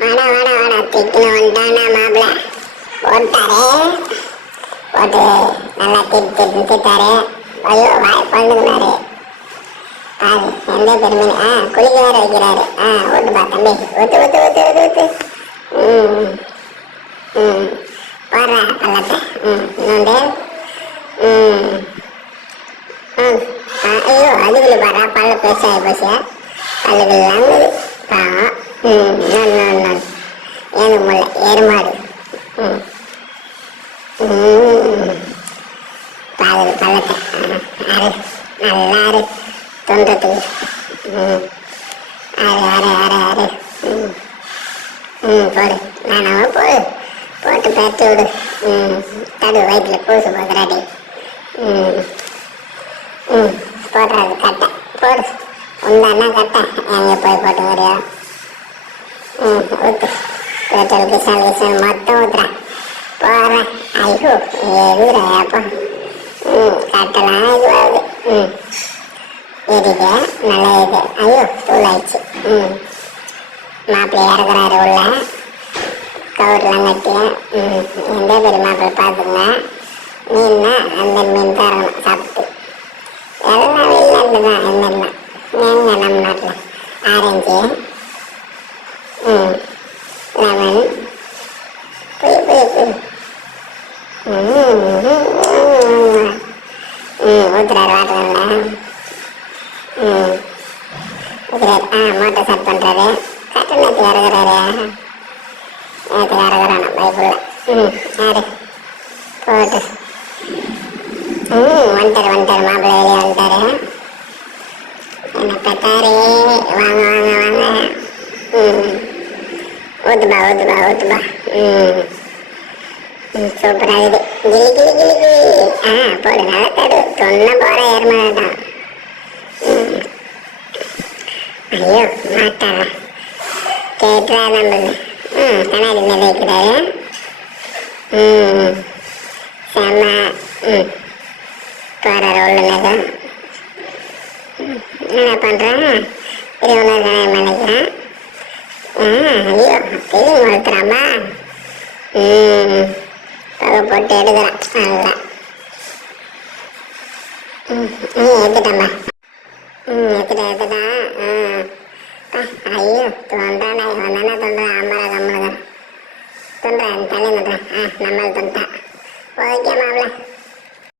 வாடா வாடா வாடா திட்டுன வந்துட்டானா மாப்பிள்ள போட்டாரே போட்டு நல்லா திட்டாரு. ஐயோ வாய் பண்ணுனாரு பாரு எந்த பெருமை. குளிக்க வேற வைக்கிறாரு. ஓட்டுப்பா தம்பி ஊத்து ஊத்து ஊத்து ஊத்து ஊத்து. ம் ம் போடுறா பள்ளத்தை. இன்னொன்று. ம் ஐயோ அதுக்குள்ள பாடுறா பல்ல பெருசாகி போச்சு. பல்லுகள்லாம் பாவம். இன்னொன்று ஏது முல்லை எருமாடு. பாது பள்ளத்தை அரு நல்லா அரு தொண்டத்துக்கு. அரு அரு அரு அரு. போடு நானாவோ போடு போட்டு பேத்து விடு. தடு வயிற்றுல பூசு போக்குறாடி. போடுறாரு கட்டை போடு. உண்டானா கட்டை எங்கே போய் போட்டு வரையா. ஊற்று பேட்டல் கிசால் கிசால் மொத்தம் ஊற்றுறேன் போடுறேன். ஐயோ எதுக்குறாப்பா. கட்டலாம் இதுவாகுது. எரிக்க நல்லா இது. ஐயோ தூளாயிடுச்சு. மாப்பிள்ளை இறக்குறாரு உள்ள கவுர்லாம் கட்டிய. எந்த பெரிய மாப்பிள்ளை பார்த்துங்க. மீன்னா அந்த மீன் தரணும் சாப்பிட்டு. எல்லாம் வெளிநாட்டு தான் என்னெல்லாம் எங்க நம்ம நாட்டில் ஆரஞ்சு லெமன் புளி புளி புளி. ஊத்துறாரு வாட்டரில். ஊத்துறாரு. மோட்டர் ஸ்டார்ட் பண்ணுறாரு. கட்டு நேற்று இறக்குறாரு. நேற்று இறக்குறான் பைப்புள்ள. யாரு போட்டு. வந்துட்டார் மாப்பிள்ளை வெளியே வந்துட்டாரு. என்ன பெத்தாரே வாங்க வாங்க வாங்க. ஊத்துப்பா ஊத்துப்பா ஊத்துப்பா. சூப்பராக இது. கிளி கிளி கிளி கிளி. போடு நல்லா தடு. சொன்ன போகிற ஏறுமாட்டான். ஐயோ மாட்டாரா கேட்டுறா நம்மளது. கண்ணாடி மேலே வைக்கிறாரு. செம்ம. போகிறாரு உள்ளுங்க. என்ன பண்ணுறேன் திருவண்ணூர் கண்ணாடி நினைக்கிறேன். ஐயோ பெரிய வளர்த்துறாமா. பகை போட்டு எடுக்கிறான் நல்லா. எடுத்துட்டம்மா. எடுத்துட்டான். ஐயோ தொண்டானா வந்தானா தொண்டான். அம்மாரா கம்முனுங்க தொண்டுறேன் தள்ளி நடுறேன். நம்மள தொண்டான் ஓகே மாப்பிள்ள.